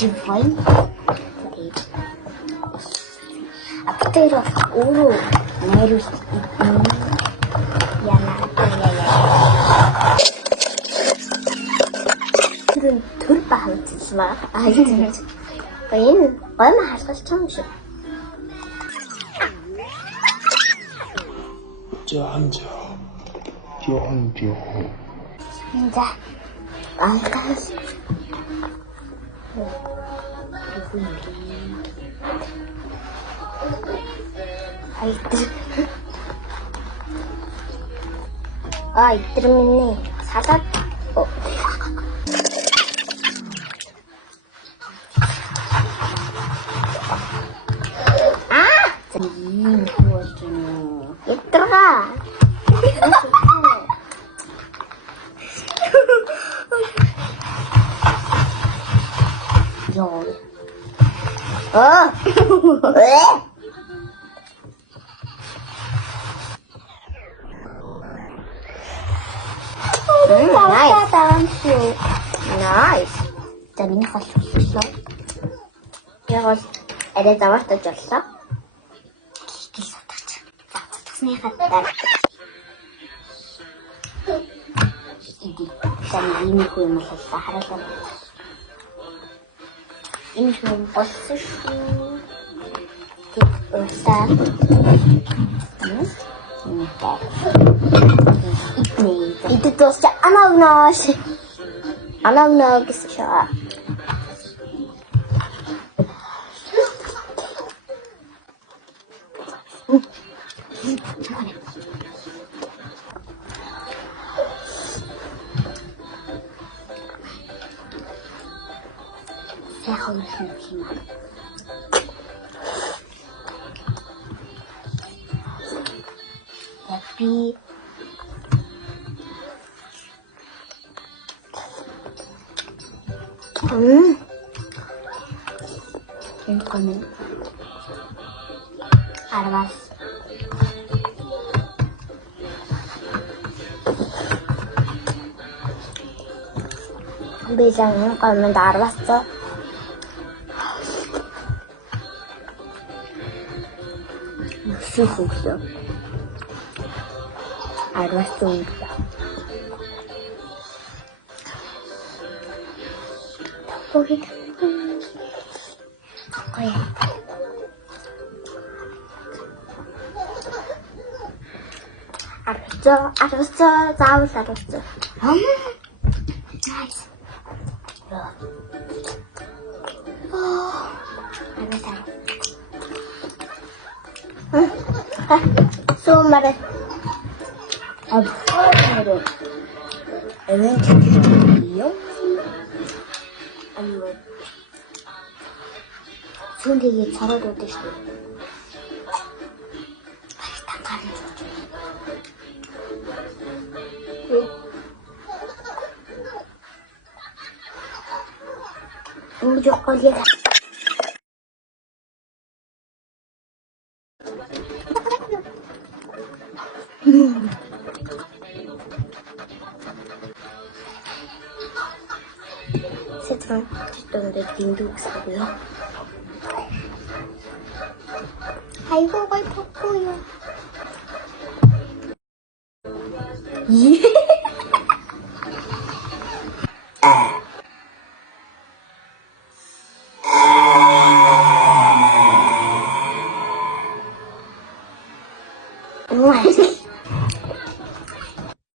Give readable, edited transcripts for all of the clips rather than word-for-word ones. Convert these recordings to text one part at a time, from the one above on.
Живой. А потом уру найруус яна. Төр бахалцлаа. Аа. Энэ гомь халгалч юм шиг. Жонжо. За. Анкас. Итэр миний салаад Итрга. Йоо. Nice. Тэний холсон. Яг арай завартаж боллоо. Гэл сатгач. Сатгасны хатаар. Таны ийм их юм боллоо хараад. Энэ хүн болсон шүү. Тэг уусаа. Itu tuh anak gitu ya. Saya harus nyimak. Tapi ini arwas biasanya kalau minta arwas tuh susu arwas tuh 알았어. 나도 알았어. 나이스. 알았어. 소말에. 소말에. 에벤트요? 아니 왜? 손대기 잘하고 있어. 다 가려줘. 무조건 얘가 세상 또 빈도 없어요. 아이고 뭘 덥고요.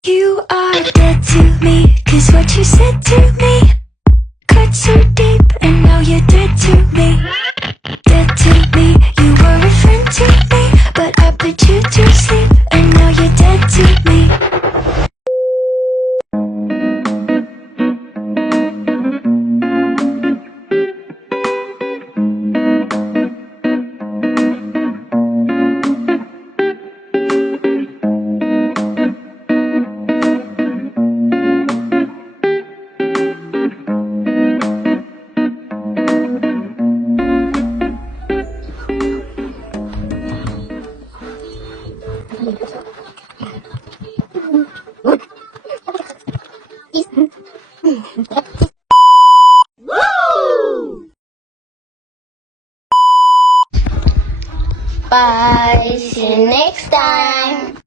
You are dead to me, 'cause what you said to me cut so deep, and now you're dead to me. Dead to me, you were a friend to me, but I put you to sleep, and now you're dead to me. Bye. See you next time.